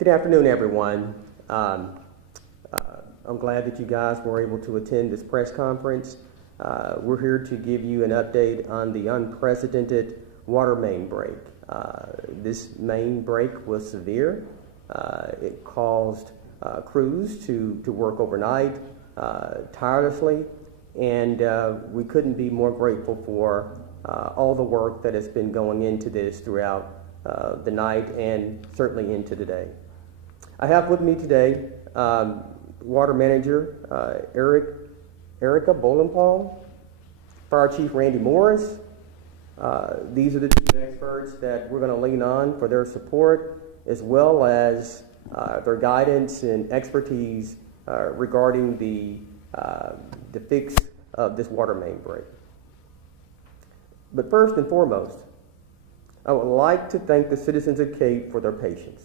Good afternoon, everyone. I'm glad that you guys were able to attend this press conference. We're here to give you an update on the unprecedented water main break. This main break was severe. It caused crews to work overnight tirelessly, and we couldn't be more grateful for all the work that has been going into this throughout the night and certainly into today. I have with me today Water Manager Erica Bolenpaul, Fire Chief Randy Morris. These are the two experts that we're going to lean on for their support, as well as their guidance and expertise regarding the fix of this water main break. But first and foremost, I would like to thank the citizens of Cape for their patience.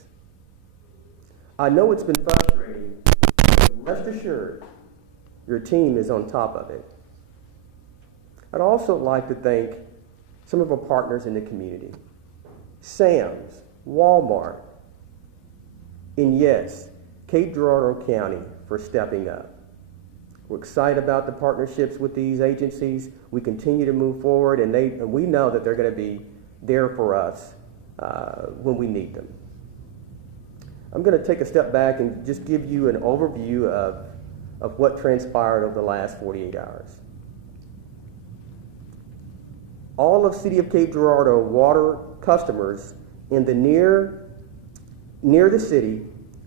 I know it's been frustrating, but rest assured, your team is on top of it. I'd also like to thank some of our partners in the community, Sam's, Walmart, and yes, Cape Girardeau County for stepping up. We're excited about the partnerships with these agencies. We continue to move forward, and we know that they're going to be there for us when we need them. I'm going to take a step back and just give you an overview of what transpired over the last 48 hours. All of City of Cape Girardeau water customers in the near the city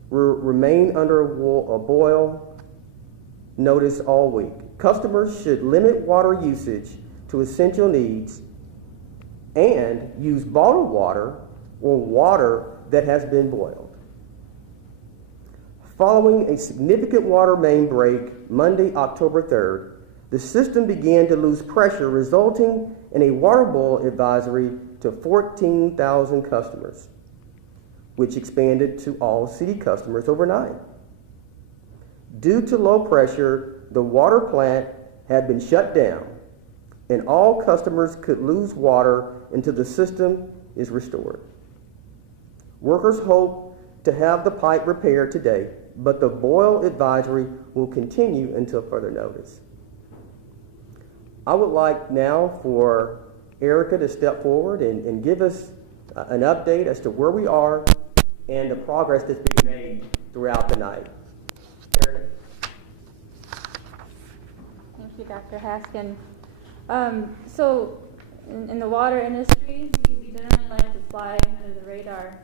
remain under a boil notice all week. Customers should limit water usage to essential needs and use bottled water or water that has been boiled. Following a significant water main break Monday, October 3rd, the system began to lose pressure, resulting in a water boil advisory to 14,000 customers, which expanded to all city customers overnight. Due to low pressure, the water plant had been shut down, and all customers could lose water until the system is restored. Workers hope to have the pipe repaired today, but the boil advisory will continue until further notice. I would like now for Erica to step forward and give us an update as to where we are and the progress that's being made throughout the night. Erica. Thank you, Dr. Haskin. So in the water industry, we generally like to fly under the radar.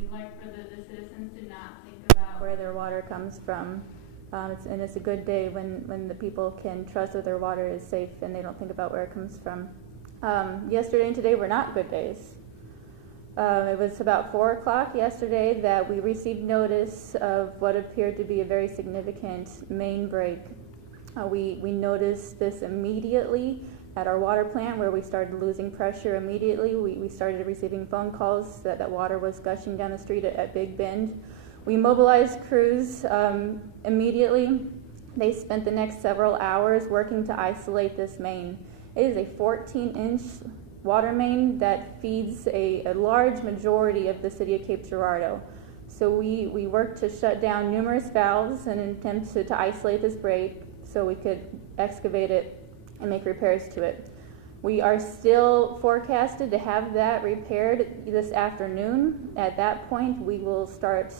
We like for the citizens to not think about where their water comes from. It's a good day when the people can trust that their water is safe and they don't think about where it comes from. Yesterday and today were not good days. It was about 4 o'clock yesterday that we received notice of what appeared to be a very significant main break. We noticed this immediately at our water plant, where we started losing pressure immediately. We started receiving phone calls that water was gushing down the street at Big Bend. We mobilized crews immediately. They spent the next several hours working to isolate this main. It is a 14-inch water main that feeds a large majority of the city of Cape Girardeau. So we worked to shut down numerous valves in an attempt to isolate this break so we could excavate it and make repairs to it. We are still forecasted to have that repaired this afternoon. At that point, we will start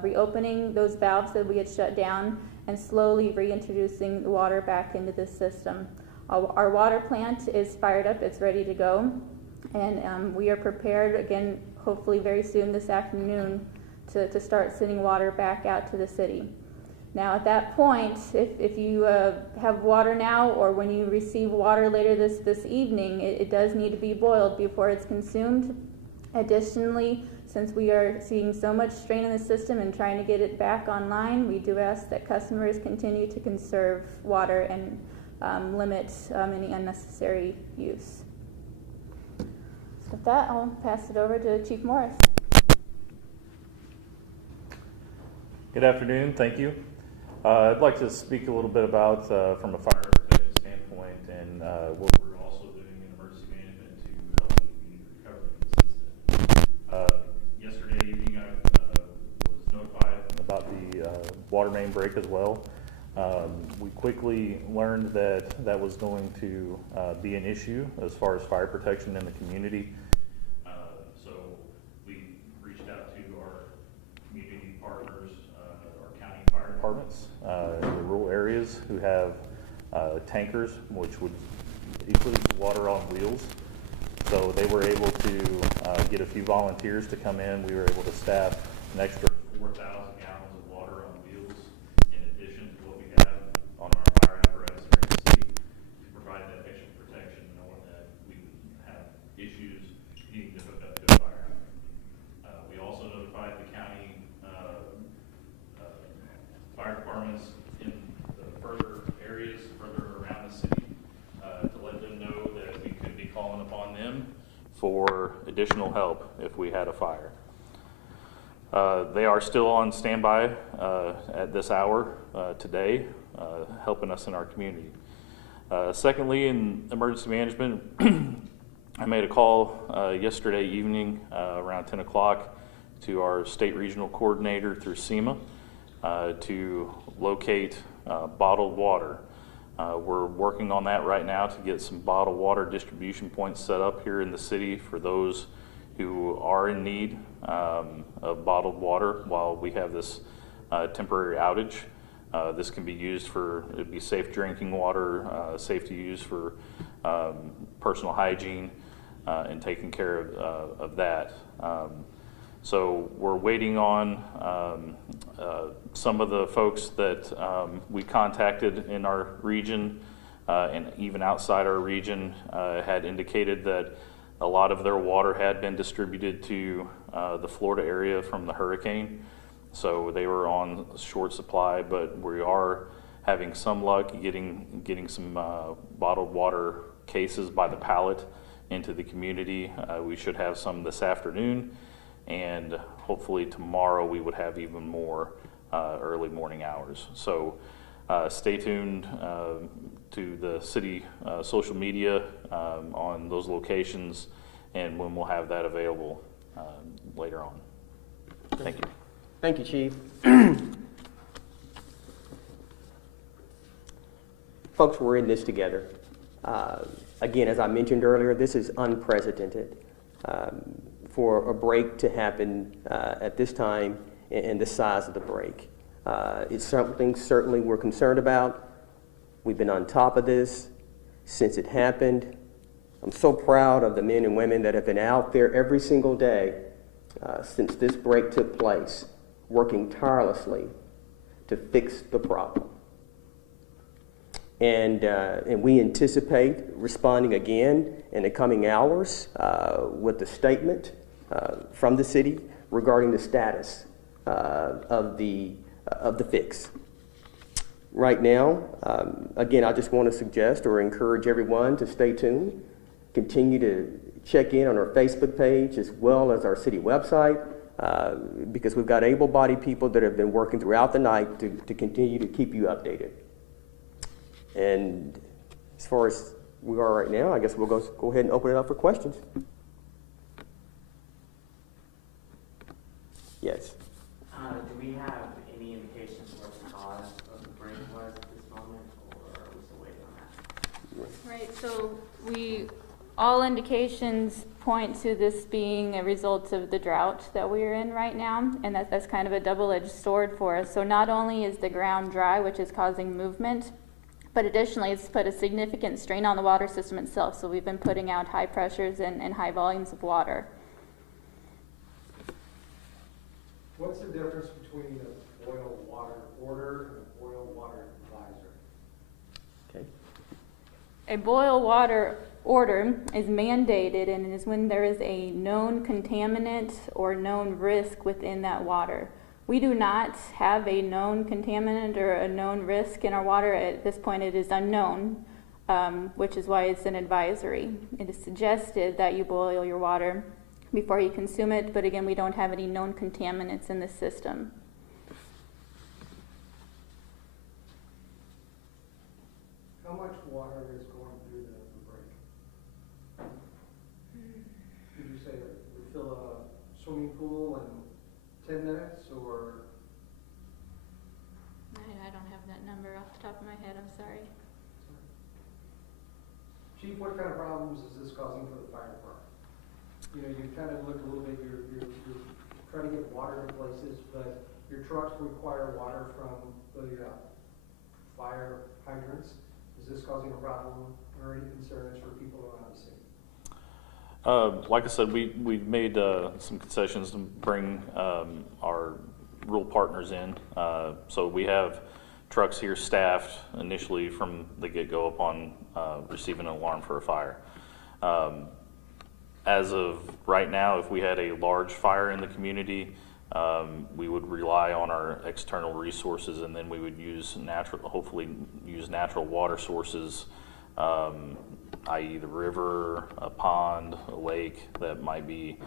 reopening those valves that we had shut down and slowly reintroducing the water back into the system. Our water plant is fired up, it's ready to go, and we are prepared, again, hopefully very soon this afternoon, to start sending water back out to the city. Now at that point, if you have water now, or when you receive water later this evening, it does need to be boiled before it's consumed. Additionally, since we are seeing so much strain in the system and trying to get it back online, we do ask that customers continue to conserve water and limit any unnecessary use. So with that, I'll pass it over to Chief Morris. Good afternoon, thank you. I'd like to speak a little bit about, from a fire protection standpoint, and what we're also doing in emergency management to help the community recover from the system. Yesterday evening, I main break as well. We quickly learned that that was going to be an issue as far as fire protection in the community. So we reached out to our community partners, our county fire departments in the rural areas who have tankers, which would include water on wheels. So they were able to get a few volunteers to come in. We were able to staff an extra 4,000 gallons of water on wheels in addition to what we have on our fire apparatus here in the city to provide that extra protection, knowing that we would have issues needing to hook up to a fire hydrant. We also notified the county fire departments in the further areas, further around the city, to let them know that we could be calling upon them for additional help if we had a fire. They are still on standby at this hour today, helping us in our community. Secondly, in emergency management, I made a call yesterday evening around 10 o'clock to our state regional coordinator through SEMA to locate bottled water. We're working on that right now to get some bottled water distribution points set up here in the city for those who are in need of bottled water while we have this temporary outage. This can be used for, it'd be safe drinking water, safe to use for personal hygiene and taking care of that. So we're waiting on some of the folks that we contacted in our region and even outside our region had indicated that a lot of their water had been distributed to the Florida area from the hurricane. So they were on short supply, but we are having some luck getting some bottled water cases by the pallet into the community. We should have some this afternoon, and hopefully tomorrow we would have even more early morning hours. So stay tuned to the city social media on those locations and when we'll have that available later on. Thank you. Thank you, Chief. Folks, we're in this together. Again, as I mentioned earlier, this is unprecedented. For a break to happen at this time and the size of the break. It's something certainly we're concerned about. We've been on top of this since it happened. I'm so proud of the men and women that have been out there every single day since this break took place, working tirelessly to fix the problem. And we anticipate responding again in the coming hours with a statement from the city regarding the status of the fix. Right now, again, I just want to suggest or encourage everyone to stay tuned, continue to check in on our Facebook page as well as our city website, because we've got able-bodied people that have been working throughout the night to continue to keep you updated. And as far as we are right now, I guess we'll go ahead and open it up for questions. Yes. Do we have any indications what the cause of the break was at this moment, or are we still waiting on that? Right, so all indications point to this being a result of the drought that we're in right now, and that's kind of a double-edged sword for us. So not only is the ground dry, which is causing movement, but additionally it's put a significant strain on the water system itself. So we've been putting out high pressures and high volumes of water. What's the difference between a boil water order and a boil water advisory? Okay. A boil water order is mandated and is when there is a known contaminant or known risk within that water. We do not have a known contaminant or a known risk in our water. At this point it is unknown, which is why it's an advisory. It is suggested that you boil your water before you consume it, but again, we don't have any known contaminants in the system. How much water is going through the break? Did you say we fill a swimming pool in 10 minutes, or? the top of my head, I'm sorry. Chief, what kind of problems is this causing for the fire department? You know, you kind of look a little bit, you're trying to get water in places, but your trucks require water from the fire hydrants. Is this causing a problem or any concerns for people around the city? Like I said, we've made some concessions to bring our rural partners in. So we have trucks here staffed initially from the get-go upon receiving an alarm for a fire. As of right now, if we had a large fire in the community, we would rely on our external resources, and then we would hopefully use natural water sources, i.e. the river, a pond, a lake that might be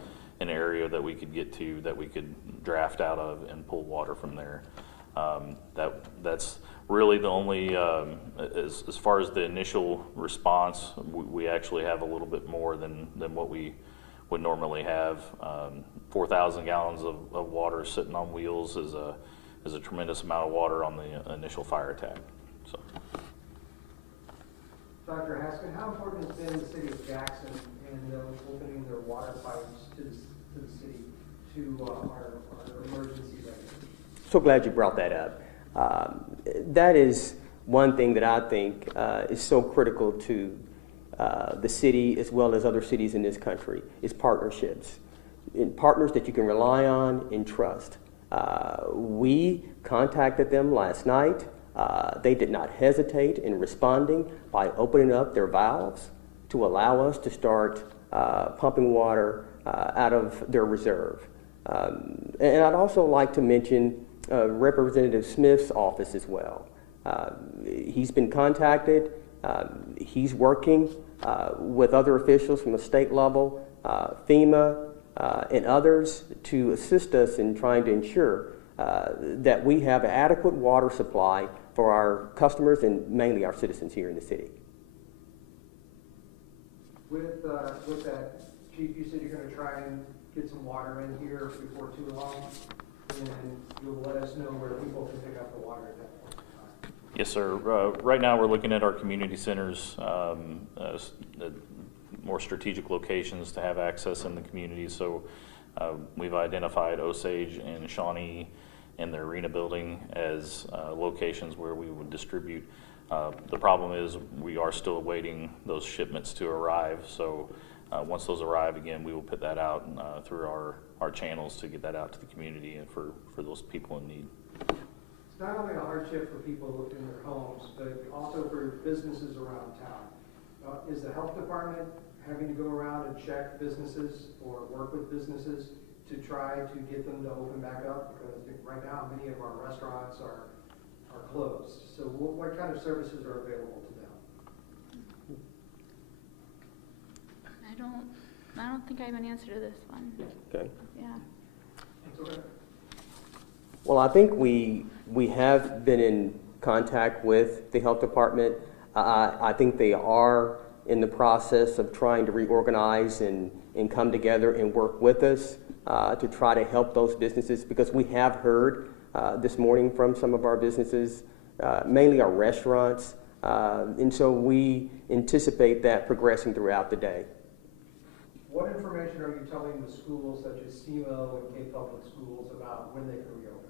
an area that we could get to, that we could draft out of and pull water from there. That's really the only, as far as the initial response, we actually have a little bit more than what we would normally have. 4,000 gallons of water sitting on wheels is a tremendous amount of water on the initial fire attack. So. Dr. Haskin, how important has been the city of Jackson in opening their water pipes to the city to our emergency regulators? So glad you brought that up. That is one thing that I think is so critical to the city as well as other cities in this country is partnerships. Partners that you can rely on and trust. We contacted them last night. They did not hesitate in responding by opening up their valves to allow us to start pumping water out of their reserve. And I'd also like to mention Representative Smith's office as well. He's been contacted. He's working with other officials from the state level, FEMA, and others to assist us in trying to ensure that we have an adequate water supply for our customers and mainly our citizens here in the city. With that, Chief, you said you're going to try and get some water in here before too long, and you'll let us know where people can pick up the water at that point in time. Yes, sir. Right now we're looking at our community centers, more strategic locations to have access in the community. So we've identified Osage and Shawnee and the arena building as locations where we would distribute. The problem is we are still awaiting those shipments to arrive. So once those arrive, again, we will put that out through our channels to get that out to the community and for those people in need. It's not only a hardship for people in their homes, but also for businesses around town. Is the health department having to go around and check businesses or work with businesses to try to get them to open back up? Because right now many of our restaurants are closed. So what kind of services are available to them? I don't think I have an answer to this one. Okay. Yeah. That's okay. Well, I think we have been in contact with the health department. I think they are in the process of trying to reorganize and come together and work with us to try to help those businesses, because we have heard this morning from some of our businesses, mainly our restaurants, and so we anticipate that progressing throughout the day. What information are you telling the schools such as SEMO and Cape Public Schools about when they can reopen?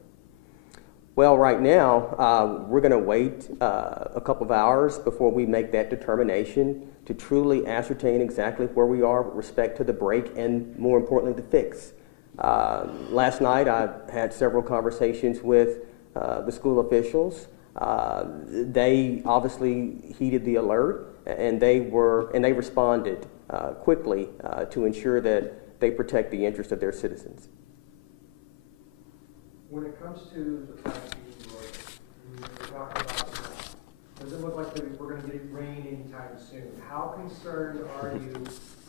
Well, right now, we're going to wait a couple of hours before we make that determination to truly ascertain exactly where we are with respect to the break and, more importantly, the fix. Last night, I had several conversations with the school officials. They obviously heeded the alert, and they responded quickly to ensure that they protect the interest of their citizens. When it comes to the pipes being broken, we're talking about the ground. Doesn't look like we're going to get rain anytime soon. How concerned are you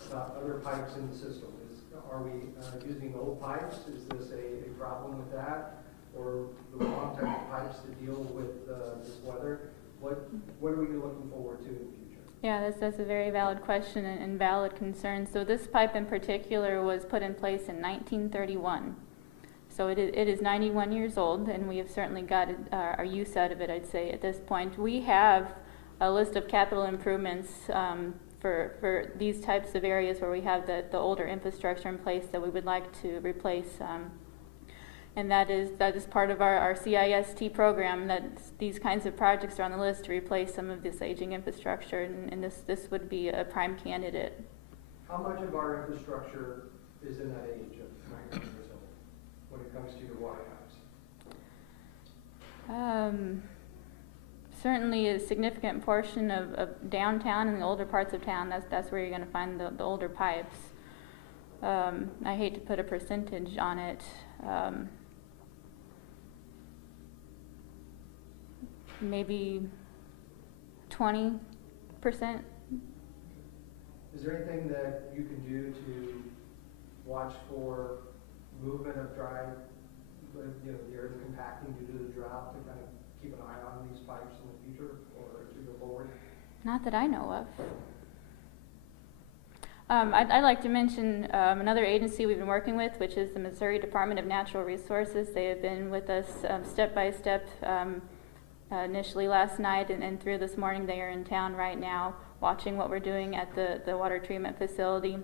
about other pipes in the system? Are we using old pipes? Is this a problem with that? Or the wrong type of pipes to deal with this weather? What are we looking forward to in the future? Yeah, that's a very valid question and valid concern. So this pipe in particular was put in place in 1931. So it is 91 years old, and we have certainly got our use out of it, I'd say, at this point. We have a list of capital improvements for these types of areas where we have the older infrastructure in place that we would like to replace. And that is part of our CIST program, that these kinds of projects are on the list to replace some of this aging infrastructure, and this would be a prime candidate. How much of our infrastructure is in that age of 91 years old when it comes to your water pipes? Certainly a significant portion of downtown and the older parts of town, that's where you're going to find the older pipes. I hate to put a percentage on it. Maybe 20%. Is there anything that you can do to watch for movement of dry, the earth compacting due to the drought, to kind of keep an eye on these pipes in the future or as we go forward? Not that I know of. I'd like to mention another agency we've been working with, which is the Missouri Department of Natural Resources. They have been with us step by step. Initially last night and through this morning. They are in town right now watching what we're doing at the water treatment facility.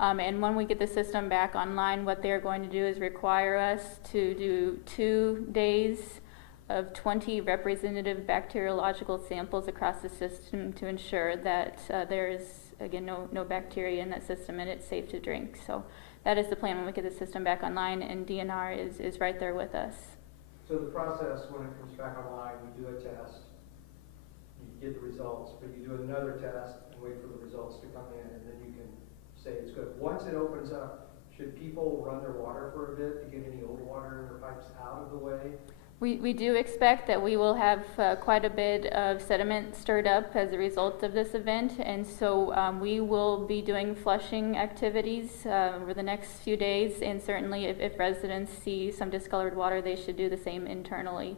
And when we get the system back online, what they're going to do is require us to do 2 days of 20 representative bacteriological samples across the system to ensure that there is, again, no bacteria in that system and it's safe to drink. So that is the plan when we get the system back online, and DNR is right there with us. So the process, when it comes back online, you do a test, you get the results, but you do another test and wait for the results to come in, and then you can say it's good. Once it opens up, should people run their water for a bit to get any old water in their pipes out of the way? We do expect that we will have quite a bit of sediment stirred up as a result of this event, and so we will be doing flushing activities over the next few days, and certainly if residents see some discolored water, they should do the same internally.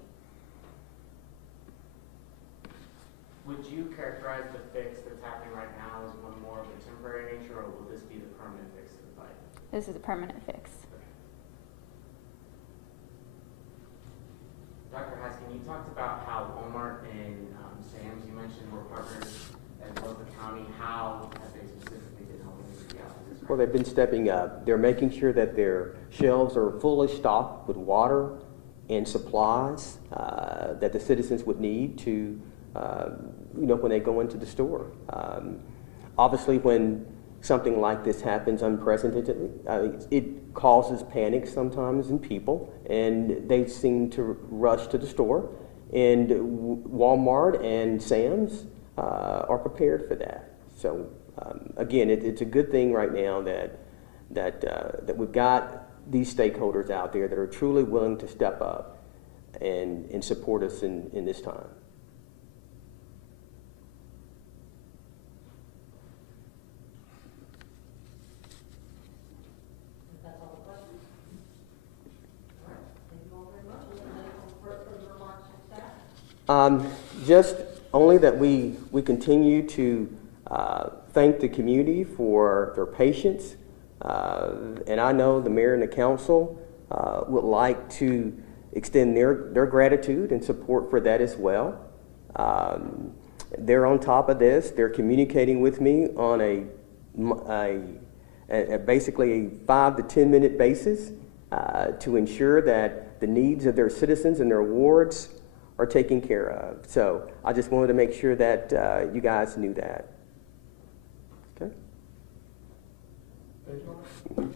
Would you characterize the fix that's happening right now as one more of a temporary nature, or will this be the permanent fix to the pipe? This is a permanent fix. Dr. Haskin, you talked about how Walmart and Sam's, you mentioned, were partners as well as the county. How have they specifically been helping you out with this? Well, they've been stepping up. They're making sure that their shelves are fully stocked with water and supplies that the citizens would need to, when they go into the store. Obviously, when something like this happens unprecedentedly, it causes panic sometimes in people, and they seem to rush to the store. And Walmart and Sam's are prepared for that. So again, it's a good thing right now that we've got these stakeholders out there that are truly willing to step up and support us in this time. Just only that we continue to thank the community for their patience, and I know the mayor and the council would like to extend their gratitude and support for that as well. They're on top of this. They're communicating with me on basically a 5 to 10 minute basis to ensure that the needs of their citizens and their wards are taken care of. So I just wanted to make sure that you guys knew that. Okay. Thank you.